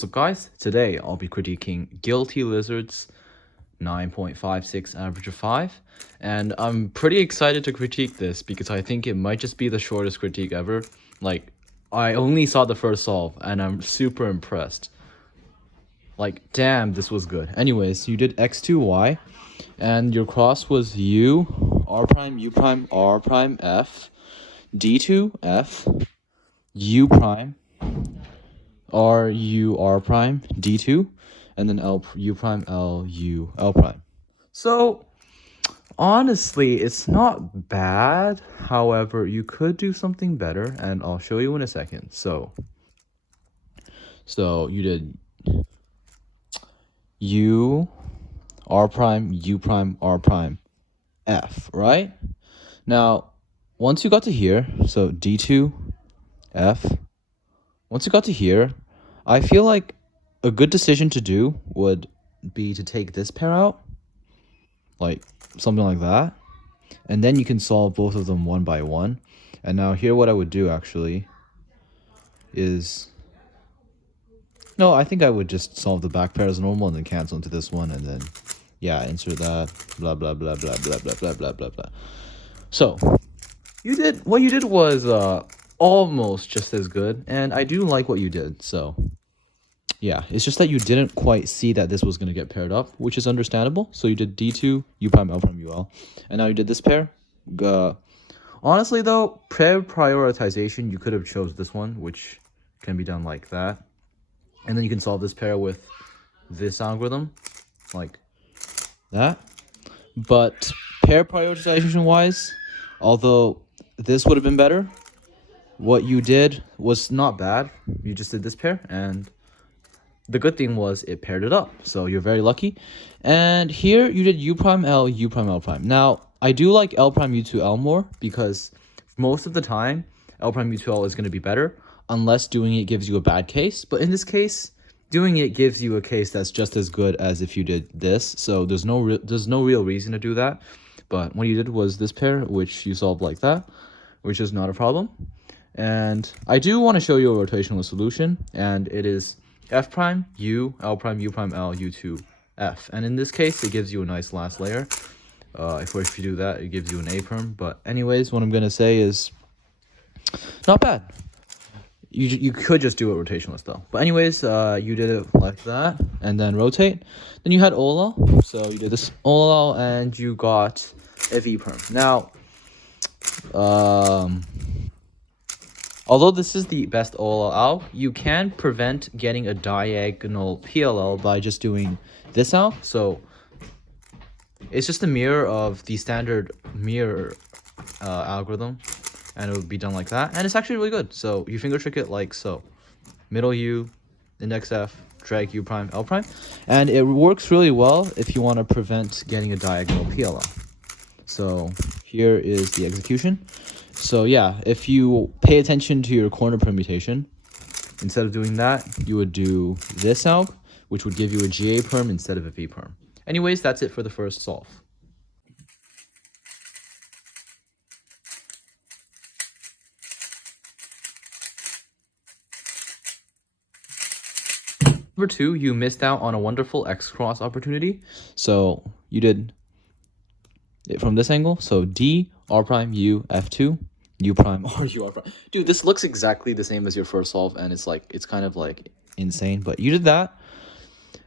What's up, guys? Today I'll be critiquing GuiltyLizard's 9.56 average of 5, and I'm pretty excited to critique this because I think it might just be the shortest critique ever. Like, I only saw the first solve and I'm super impressed. Like, damn, this was good. Anyways, you did x2y, and your cross was u, r prime, u prime, r prime, f, d2, f, u prime, r u r prime, d2, and then l u prime, l u l prime. So honestly, it's not bad. However, you could do something better, and I'll show you in a second. So you did u, r prime, u prime, r prime, f, right? Now, once you got to here, so d2, f, once you got to here, I feel like a good decision to do would be to take this pair out, like something like that, and then you can solve both of them one by one. And now here what I would do actually is, no, I think I would just solve the back pair as normal and then cancel into this one, and then yeah, insert that, blah blah blah blah blah blah blah blah blah blah. So what you did was almost just as good, and I do like what you did. So yeah, it's just that you didn't quite see that this was going to get paired up, which is understandable. So you did d2, u prime, l prime, ul, and now you did this pair. Honestly though, pair prioritization, you could have chose this one, which can be done like that, and then you can solve this pair with this algorithm like that. But pair prioritization wise, although this would have been better, what you did was not bad. You just did this pair, and the good thing was it paired it up, so you're very lucky. And here you did u prime l, u prime l prime. Now I do like l prime u2 l more, because most of the time l prime u2 l is going to be better, unless doing it gives you a bad case. But in this case, doing it gives you a case that's just as good as if you did this, so there's no real reason to do that. But what you did was this pair, which you solved like that, which is not a problem. And I do want to show you a rotational solution, and it is f prime, u, l prime, u prime, l, u2, f. And in this case, it gives you a nice last layer. If you do that, it gives you an A perm. But anyways, what I'm going to say is not bad. You could just do it rotationless though. But anyways, you did it like that, and then rotate. Then you had OLL. So you did this OLL, and you got a V perm. Now, although this is the best OLL, you can prevent getting a diagonal PLL by just doing this out. So it's just a mirror of the standard mirror algorithm, and it would be done like that. And it's actually really good. So you finger trick it like so. Middle U, index F, drag U prime, L prime. And it works really well if you want to prevent getting a diagonal PLL. So here is the execution. So yeah, if you pay attention to your corner permutation, instead of doing that, you would do this alg, which would give you a GA perm instead of a V perm. Anyways, that's it for the first solve. Number 2, you missed out on a wonderful X-cross opportunity. So you did it from this angle. So D, R prime, U, F2, U prime, R, U, R prime. Dude, this looks exactly the same as your first solve, and it's kind of like insane. But you did that,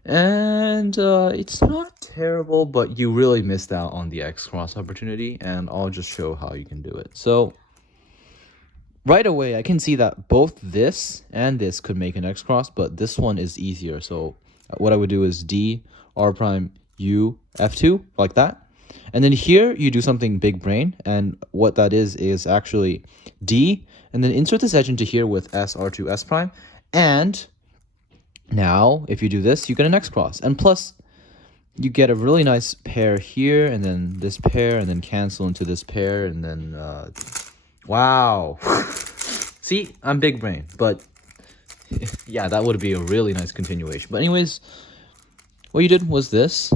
and it's not terrible, but you really missed out on the X-cross opportunity, and I'll just show how you can do it. So right away, I can see that both this and this could make an X-cross, but this one is easier. So what I would do is D, R prime, U, F2, like that. And then here, you do something big brain, and what that is actually D, and then insert this edge into here with S, R2, S prime. And now, if you do this, you get an X-cross. And plus, you get a really nice pair here, and then this pair, and then cancel into this pair, and then wow. See, I'm big brain, but yeah, that would be a really nice continuation. But anyways, what you did was this.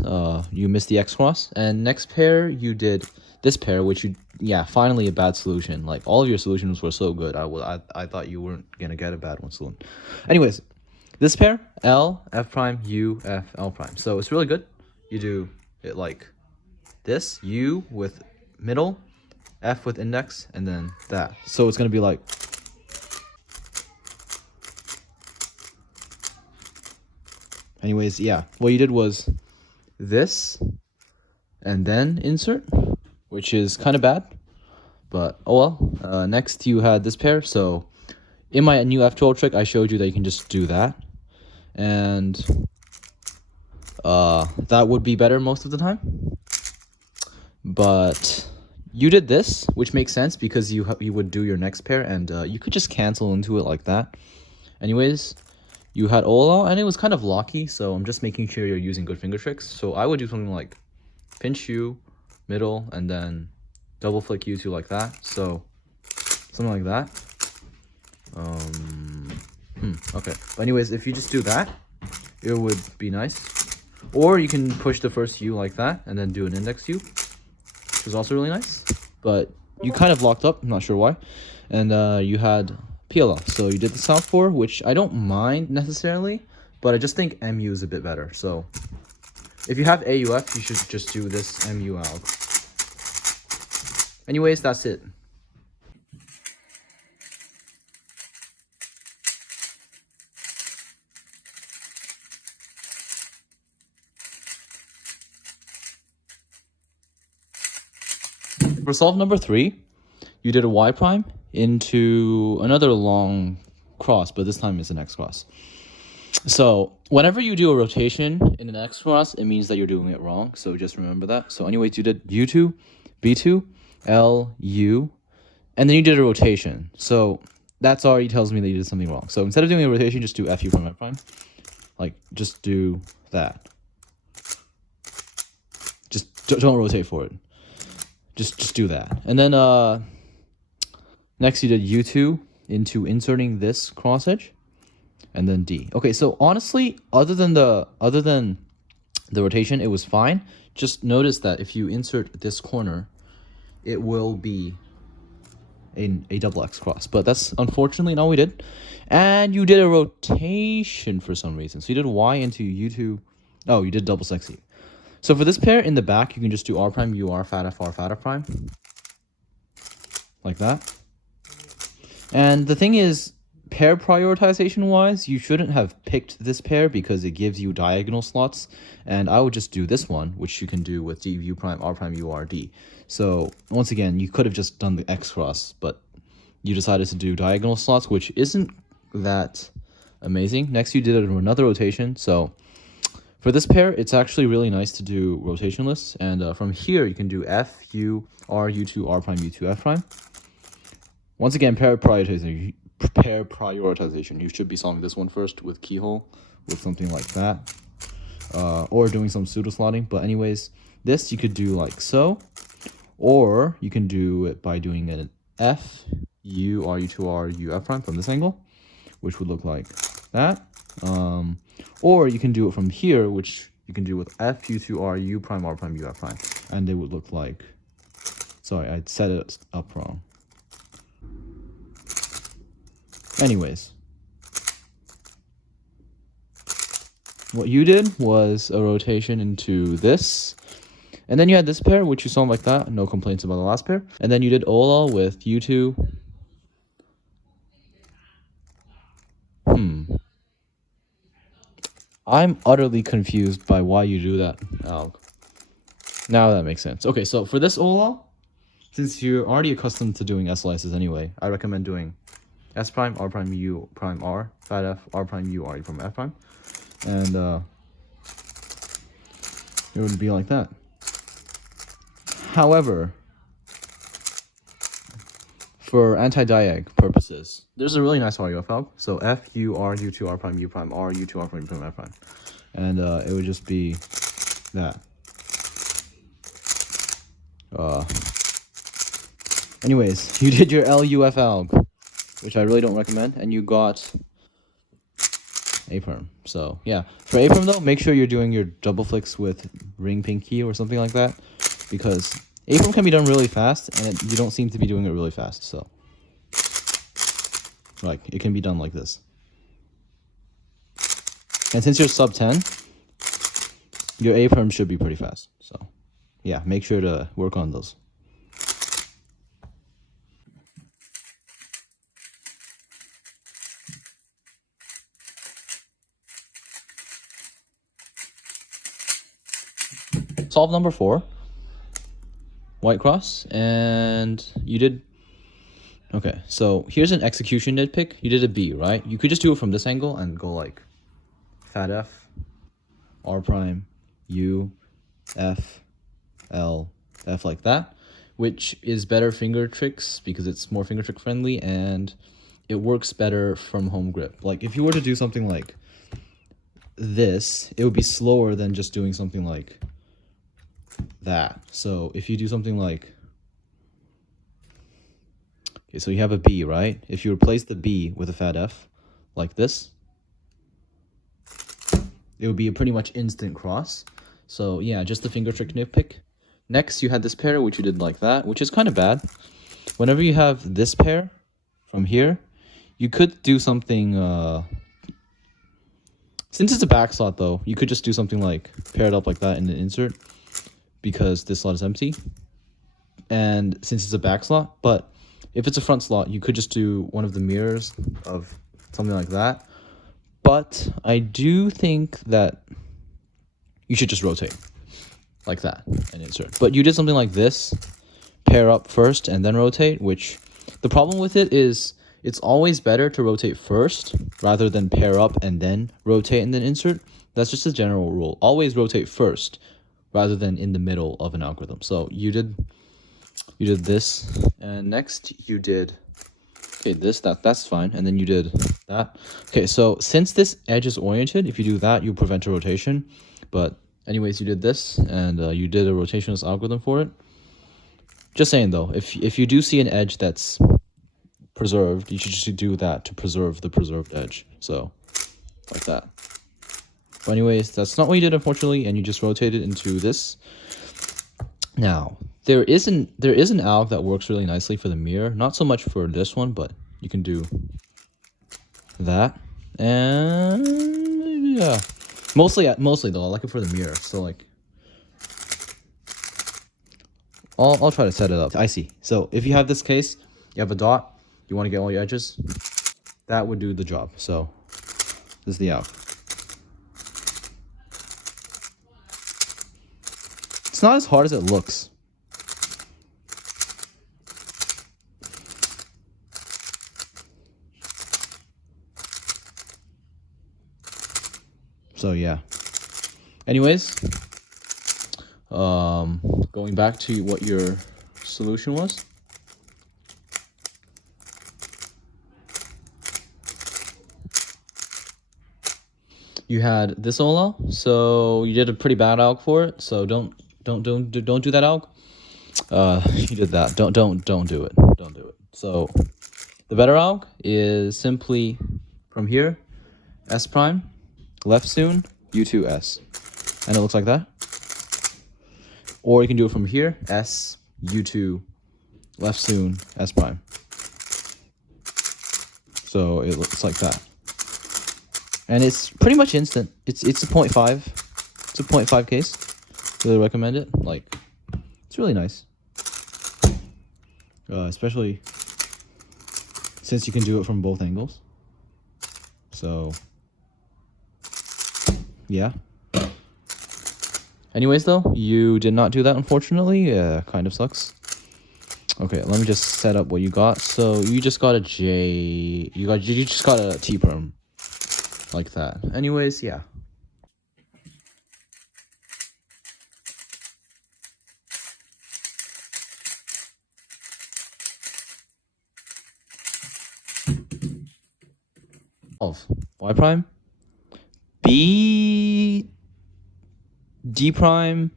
You missed the X-cross, and next pair, you did this pair, which finally a bad solution. Like, all of your solutions were so good. I thought you weren't going to get a bad one soon. Anyways, this pair, L, F prime, U, F, L prime. So it's really good. You do it like this, U with middle, F with index, and then that. So it's going to be like, anyways, yeah. What you did was this, and then insert, which is kind of bad. But, oh well. Next, you had this pair. So in my new F12 trick, I showed you that you can just do that. And that would be better most of the time. But you did this, which makes sense because you would do your next pair, and you could just cancel into it like that. Anyways, you had Ola, and it was kind of locky, so I'm just making sure you're using good finger tricks. So I would do something like pinch U, middle, and then double flick U2 like that. So something like that. Okay. But anyways, if you just do that, it would be nice. Or you can push the first U like that, and then do an index U, which is also really nice. But you kind of locked up, I'm not sure why. And you had PLL. So you did the South 4, which I don't mind necessarily, but I just think MU is a bit better. So if you have AUF, you should just do this MU alg. Anyways, that's it. For solve number 3, you did a Y prime into another long cross, but this time it's an X cross. So whenever you do a rotation in an X cross, it means that you're doing it wrong. So just remember that. So anyways, you did U2, B2, L, U, and then you did a rotation. So that's already tells me that you did something wrong. So instead of doing a rotation, just do FU prime F prime. Like, just do that. Just don't rotate for it. Just do that. And then next you did U2 into inserting this cross edge, and then D. Okay, so honestly, other than the rotation, it was fine. Just notice that if you insert this corner, it will be a double X cross. But that's unfortunately not what we did. And you did a rotation for some reason. So you did Y into U2. Oh, you did double sexy. So for this pair in the back, you can just do R prime, UR, fat F, R, fat F prime. Like that. And the thing is, pair prioritization wise, you shouldn't have picked this pair because it gives you diagonal slots. And I would just do this one, which you can do with D, U prime, R prime, UR, D. So once again, you could have just done the X cross, but you decided to do diagonal slots, which isn't that amazing. Next, you did another rotation. So for this pair, it's actually really nice to do rotationless. And from here, you can do F, U, R, U2, R prime, U2, F prime. Once again, pair prioritization. You should be solving this one first with keyhole, with something like that. Or doing some pseudo slotting. But anyways, this you could do like so. Or you can do it by doing an F, U, R, U2, R, U, F prime from this angle, which would look like that. Or you can do it from here, which you can do with F, U2, R, U prime, R prime, U, F prime. And they would look like, sorry, I set it up wrong. Anyways, what you did was a rotation into this. And then you had this pair, which you saw like that. No complaints about the last pair. And then you did Ola with U2. I'm utterly confused by why you do that, Alg. Now that makes sense. Okay, so for this Ola, since you're already accustomed to doing S slices anyway, I recommend doing S prime, R prime, U prime, R, fat F, R prime, U, R from F prime. And it would be like that. However, for anti-diag purposes, there's a really nice RUF alg. So F, U, R, U2, R prime, U prime, R, U2, R prime, U prime, F prime. And it would just be that. Anyways, you did your LUF alg, which I really don't recommend, and you got A perm. So yeah, for A perm though, make sure you're doing your double flicks with ring pinky or something like that, because A perm can be done really fast, and you don't seem to be doing it really fast. So like it can be done like this. And since you're sub 10, your A perm should be pretty fast. So yeah, make sure to work on those. Solve number 4. White cross, and you did. Okay, so here's an execution nitpick. You did a B, right? You could just do it from this angle and go like fat F, R prime, U, F, L, F like that, which is better finger tricks because it's more finger trick friendly and it works better from home grip. Like if you were to do something like this, it would be slower than just doing something like that. So if you do something like, okay, so you have a B, right? If you replace the B with a fat F like this, it would be a pretty much instant cross. So yeah, just the finger trick nitpick. Next, you had this pair, which you did like that, which is kind of bad. Whenever you have this pair from here, you could do something, since it's a back slot though, you could just do something like pair it up like that in the insert because this slot is empty. And since it's a back slot, but if it's a front slot, you could just do one of the mirrors of something like that. But I do think that you should just rotate like that and insert. But you did something like this, pair up first and then rotate, which the problem with it is it's always better to rotate first rather than pair up and then rotate and then insert. That's just a general rule. Always rotate first rather than in the middle of an algorithm. So you did this, and next you did, okay, that's fine, and then you did that. Okay, so since this edge is oriented, if you do that, you prevent a rotation. But anyways, you did this, and you did a rotationless algorithm for it. Just saying though, if you do see an edge that's preserved, you should just do that to preserve the preserved edge. So like that. But anyways, that's not what you did, unfortunately, and you just rotated into this. Now, there is an alg that works really nicely for the mirror. Not so much for this one, but you can do that. And yeah, mostly though, I like it for the mirror. So like, I'll try to set it up. I see. So if you have this case, you have a dot, you want to get all your edges, that would do the job. So this is the alg. It's not as hard as it looks. So yeah. Anyways, going back to what your solution was. You had this OLA, so you did a pretty bad alg for it. So don't do that alg. You did that. Don't do it. Don't do it. So the better alg is simply from here, S prime, left soon, U2 S, and it looks like that. Or you can do it from here, S, U2, left soon, S prime. So it looks like that. And it's pretty much instant. It's a 0.5. It's a 0.5 case. Really recommend it. Like, it's really nice. Especially since you can do it from both angles. So, yeah. Anyways, though, you did not do that, unfortunately. Kind of sucks. Okay, let me just set up what you got. So you just got a J. You just got a T perm. Like that. Anyways, yeah. Of Y prime, B, D prime,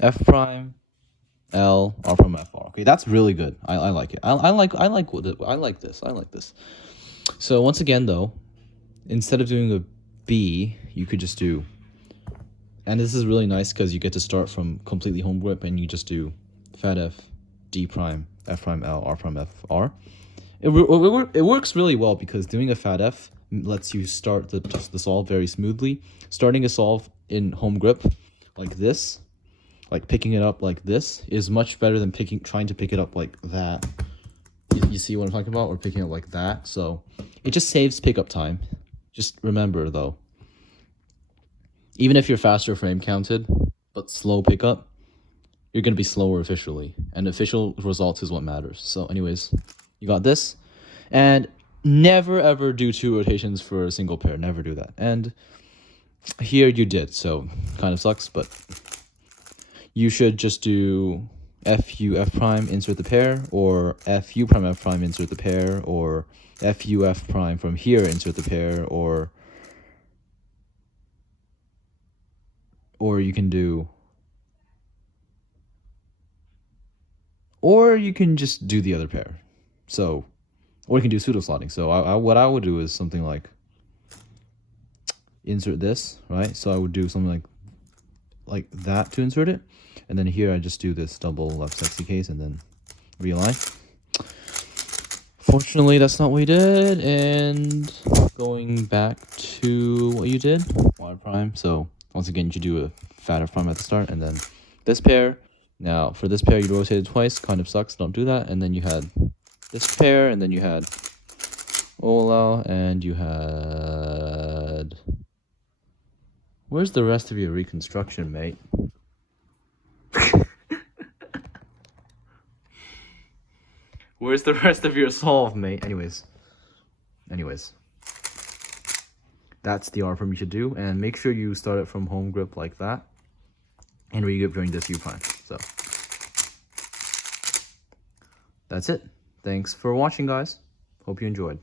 F prime, L, R prime, F, R. Okay, that's really good. I like it. I like this. So once again, though, instead of doing a B, you could just do, and this is really nice because you get to start from completely home grip and you just do fat F, D prime, F prime, L, R prime, F, R. It works really well because doing a fat F lets you start the solve very smoothly. Starting a solve in home grip like this, like picking it up like this, is much better than trying to pick it up like that. You see what I'm talking about? Or picking it like that. So it just saves pickup time. Just remember though, even if you're faster frame counted but slow pickup, you're going to be slower officially, and official results is what matters. So anyways, you got this. And never ever do 2 rotations for a single pair. Never do that. And here you did, so kind of sucks, but you should just do FU F prime, insert the pair, or FU prime F prime, insert the pair, or FU F prime from here, insert the pair, or you can do, or you can just do the other pair. So, or you can do pseudo slotting. So what I would do is something like insert this, right? So I would do something like that to insert it, and then here I just do this double left sexy case and then realign. Fortunately, that's not what you did. And going back to what you did, water prime. So once again, you should do a fatter prime at the start, and then this pair. Now for this pair, you rotated twice. Kind of sucks. Don't do that. And then you had this pair, and then you had Olau, and you had. Where's the rest of your reconstruction, mate? Where's the rest of your solve, mate? Anyways. That's the R prime you should do, and make sure you start it from home grip like that, and regrip during this U prime. So that's it. Thanks for watching, guys. Hope you enjoyed.